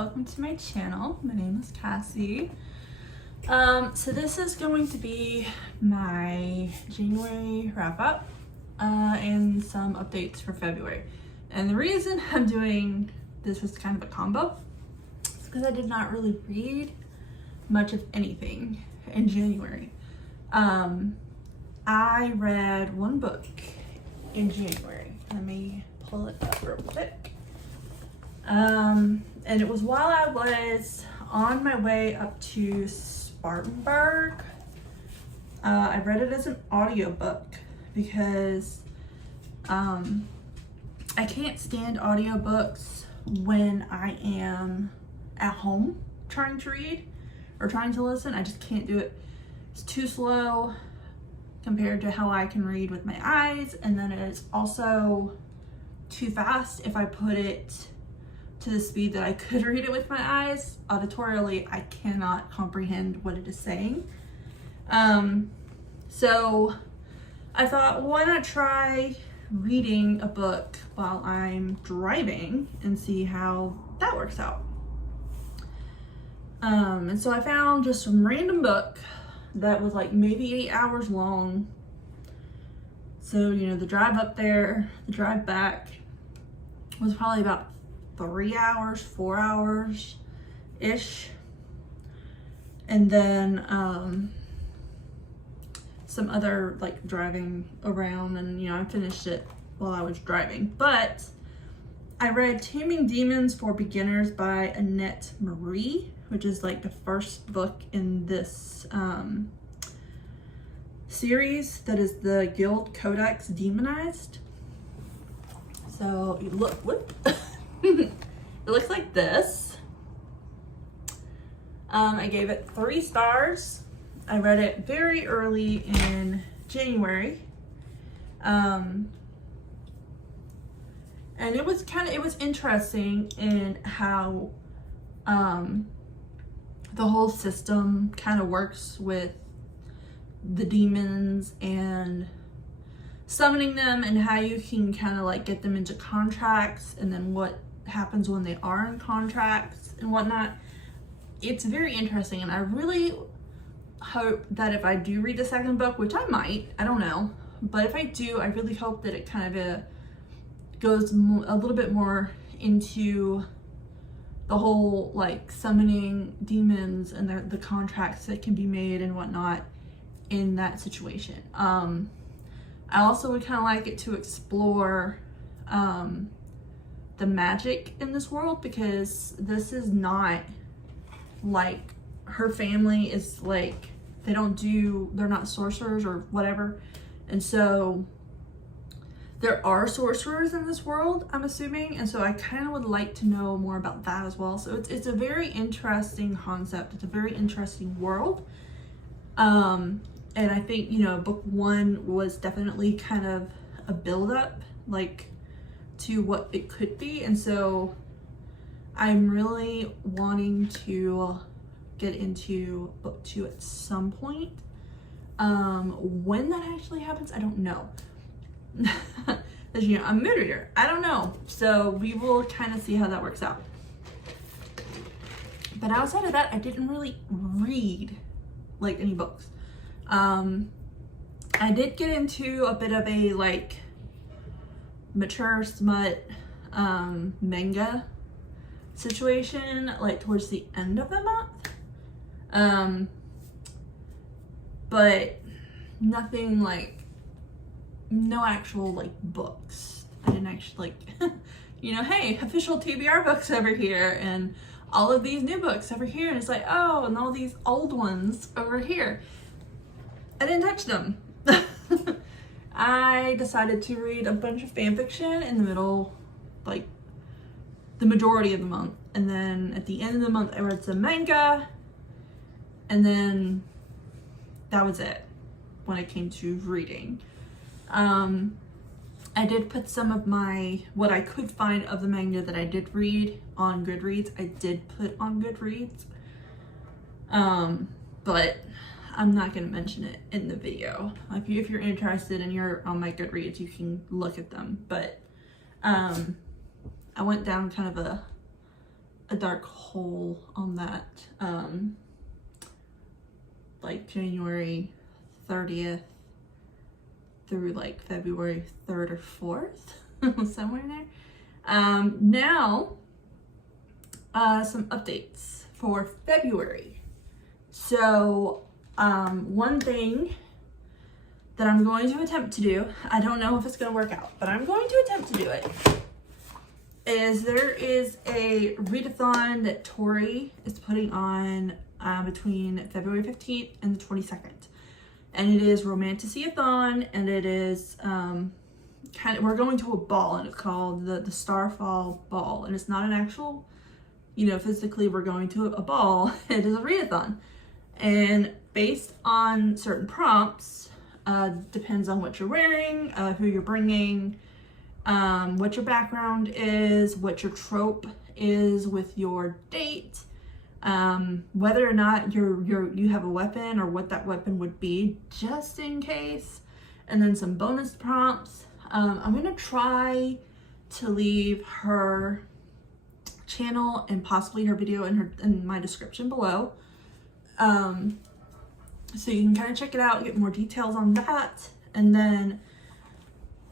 welcome to my channel. My name is Cassie. So this is going to be my January wrap up and some updates for February. And the reason I'm doing this is kind of a combo is because I did not really read much of anything in January. I read one book in January. Let me pull it up real quick. And it was while I was on my way up to Spartanburg. I read it as an audiobook because I can't stand audiobooks when I am at home trying to read or trying to listen. I just can't do it. It's too slow compared to how I can read with my eyes, and then it's also too fast if I put it to the speed that I could read it with my eyes. Auditorially, I cannot comprehend what it is saying. So I thought, why not try reading a book while I'm driving and see how that works out. And so I found just some random book that was like maybe 8 hours long. So, you know, the drive up there, the drive back was probably about 3 hours, 4 hours ish. And then some other like driving around, and you know, I finished it while I was driving. But I read Taming Demons for Beginners by Annette Marie, which is like the first book in this series that is the Guild Codex Demonized. So you look, whoop. It looks like this. I gave it 3 stars. I read it very early in January. And it was interesting in how the whole system kind of works with the demons and summoning them, and how you can kind of like get them into contracts, and then what happens when they are in contracts and whatnot. It's very interesting, and I really hope that if I do read the second book, which I might, I don't know, but if I do, I really hope that it kind of goes a little bit more into the whole like summoning demons and the contracts that can be made and whatnot in that situation. I also would kind of like it to explore the magic in this world, because this is not like her family is like, they're not sorcerers or whatever. And so there are sorcerers in this world, I'm assuming. And so I kind of would like to know more about that as well. So it's a very interesting concept. It's a very interesting world. And I think, you know, book 1 was definitely kind of a build-up, like, to what it could be. And so I'm really wanting to get into book 2 at some point. When that actually happens, I don't know. As you know, I'm a mood reader. I don't know. So we will kind of see how that works out. But outside of that, I didn't really read like any books. I did get into a bit of a like mature smut manga situation like towards the end of the month. But nothing like, no actual like books. I didn't actually like, you know, hey, official TBR books over here and all of these new books over here. And it's like, oh, and all these old ones over here. I didn't touch them. I decided to read a bunch of fan fiction in the middle, like the majority of the month. And then at the end of the month, I read some manga. And then that was it when it came to reading. I did put some of what I could find of the manga that I did read on Goodreads. I did put on Goodreads. But I'm not going to mention it in the video. Like, if you're interested and you're on my Goodreads, you can look at them. But I went down kind of a dark hole on that, like January 30th through like February 3rd or 4th, somewhere in there. Now, some updates for February. So, one thing that I'm going to attempt to do, I don't know if it's going to work out, but I'm going to attempt to do it, is there is a readathon that Tori is putting on between February 15th and the 22nd. And it is Romantasy-a-thon, and it is we're going to a ball, and it's called the Starfall Ball. And it's not an actual, physically we're going to a ball. It is a readathon. And based on certain prompts, depends on what you're wearing, who you're bringing, what your background is, what your trope is with your date, whether or not you have a weapon or what that weapon would be, just in case, and then some bonus prompts. I'm gonna try to leave her channel and possibly her video in my description below, so you can kind of check it out, get more details on that. And then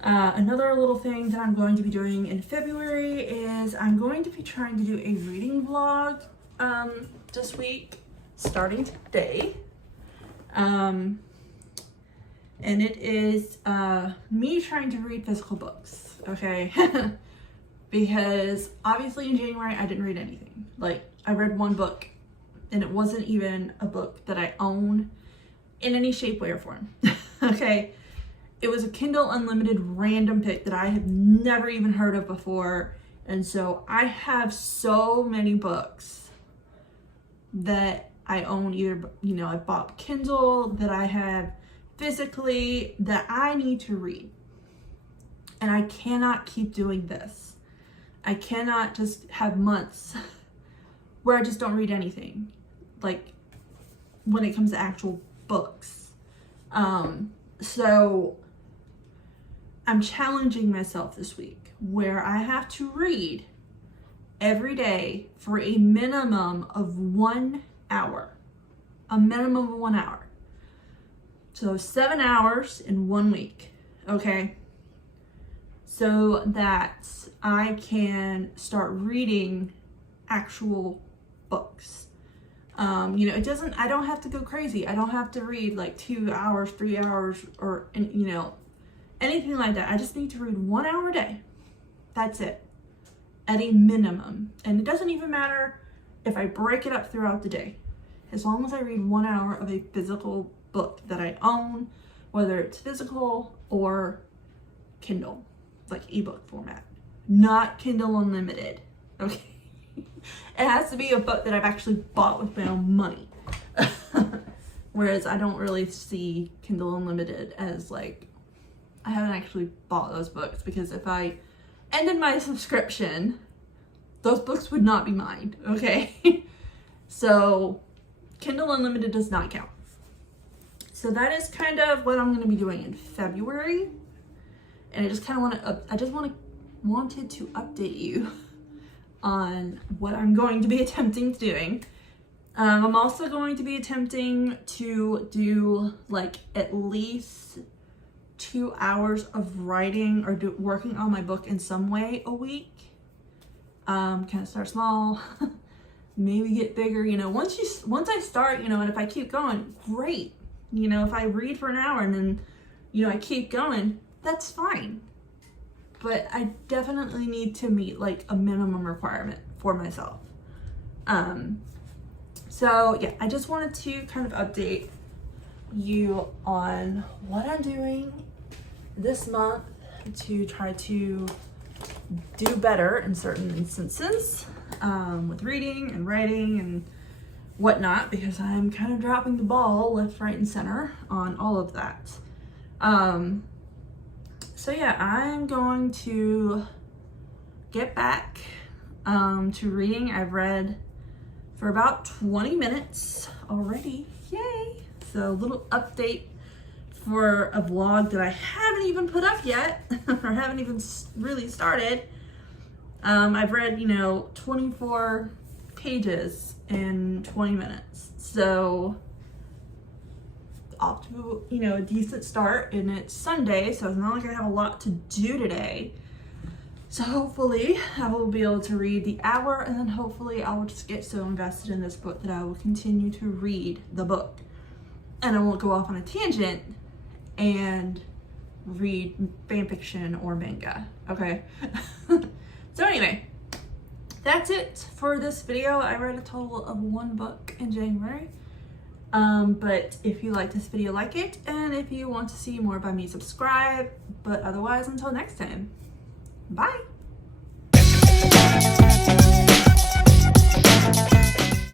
another little thing that I'm going to be doing in February is I'm going to be trying to do a reading vlog this week, starting today. And it is me trying to read physical books, okay? Because obviously in January I didn't read anything. Like, I read one book, and it wasn't even a book that I own in any shape, way, or form. Okay? It was a Kindle Unlimited random pick that I have never even heard of before. And so I have so many books that I own, either, I bought Kindle, that I have physically, that I need to read. And I cannot keep doing this. I cannot just have months where I just don't read anything, like when it comes to actual books. So I'm challenging myself this week where I have to read every day for a minimum of 1 hour. A minimum of 1 hour. So 7 hours in 1 week, okay? So that I can start reading actual books. I don't have to go crazy. I don't have to read like 2 hours, 3 hours, or, anything like that. I just need to read 1 hour a day. That's it. At a minimum. And it doesn't even matter if I break it up throughout the day. As long as I read 1 hour of a physical book that I own, whether it's physical or Kindle, like ebook format. Not Kindle Unlimited. Okay? It has to be a book that I've actually bought with my own money. Whereas I don't really see Kindle Unlimited as like, I haven't actually bought those books, because if I ended my subscription, those books would not be mine, okay? So Kindle Unlimited does not count. So that is kind of what I'm going to be doing in February. And I just kind of wanted to update you on what I'm going to be attempting to doing. I'm also going to be attempting to do like at least 2 hours of writing or working on my book in some way a week. Kind of start small, maybe get bigger. Once I start, and if I keep going, great. If I read for an hour and then, I keep going, that's fine. But I definitely need to meet like a minimum requirement for myself. So yeah, I just wanted to kind of update you on what I'm doing this month to try to do better in certain instances, with reading and writing and whatnot, because I'm kind of dropping the ball left, right, and center on all of that. So yeah, I'm going to get back to reading. I've read for about 20 minutes already. Yay! So a little update for a vlog that I haven't even put up yet, or haven't even really started. I've read, 24 pages in 20 minutes. So off to, you know, a decent start, and it's Sunday, so it's not like I have a lot to do today. So hopefully I will be able to read the hour, and then hopefully I will just get so invested in this book that I will continue to read the book. And I won't go off on a tangent and read fan fiction or manga, okay? So anyway, that's it for this video. I read a total of 1 book in January. But if you like this video, like it, and if you want to see more by me, subscribe. But otherwise, until next time, bye.